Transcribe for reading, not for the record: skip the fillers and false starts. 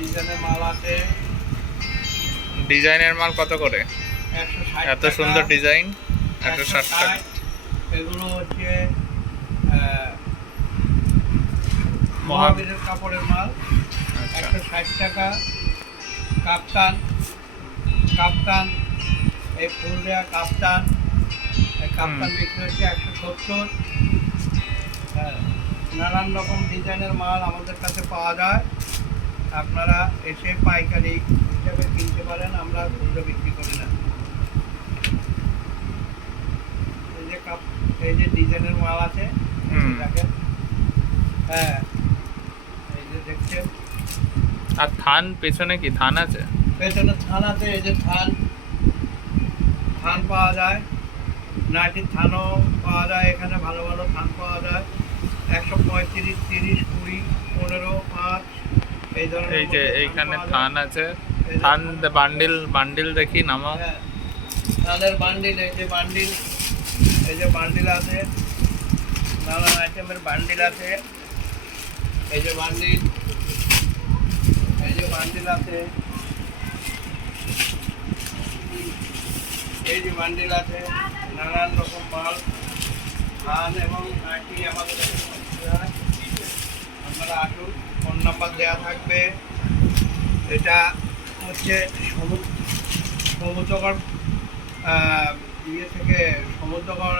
ডিজাইনের মাল আছে। ডিজাইনের মাল কত করে? 160 এত সুন্দর ডিজাইন 160 টাকা। এগুলো হচ্ছে মহাবীরের কাপড়ের মাল। 160 টাকা। কাপ্তান কাপ্তান এই ফুল দেওয়া কাপ্তান, এই কাপ্তান বিক্রি হচ্ছে 170। হ্যাঁ, নানান রকম ডিজাইনের মাল আমাদের কাছে পাওয়া যায়। আপনারা এসে পাইকারি হিসাবে কিনতে পারেন, আমরা খুচরো বিক্রি করি না। এই যে ডিজাইনের মাল আছে দেখেন। হ্যাঁ, এই যে দেখছেন। আর থান পেছনে কি থান আছে? পেছনে থান আছে। এই যে থান পাওয়া যায়, নাইটির থানও পাওয়া যায়। এখানে ভালো ভালো থান পাওয়া যায়। 135, 30, 20, 15, 5 এই ধরনের। এই যে এইখানে থান আছে। থান বান্ডিল দেখি নামাও। হ্যাঁ, থানের বান্ডিল। এই যে বান্ডিল, এই যে বান্ডিল আছে, নানান আইটেমের বান্ডিল আছে। এই যে বান্ডিল, এই যে বান্ডিল আছে, এই যে বান্ডিল আছে। নানান রকম মাল ধান এবং নাইটি আমাদের কাছে পাওয়া যায়। আপনারা আসুন, ফোন নাম্বার দেওয়া থাকবে। এটা হচ্ছে সমুদ্রগড় ইয়ে থেকে সমুদ্রগড়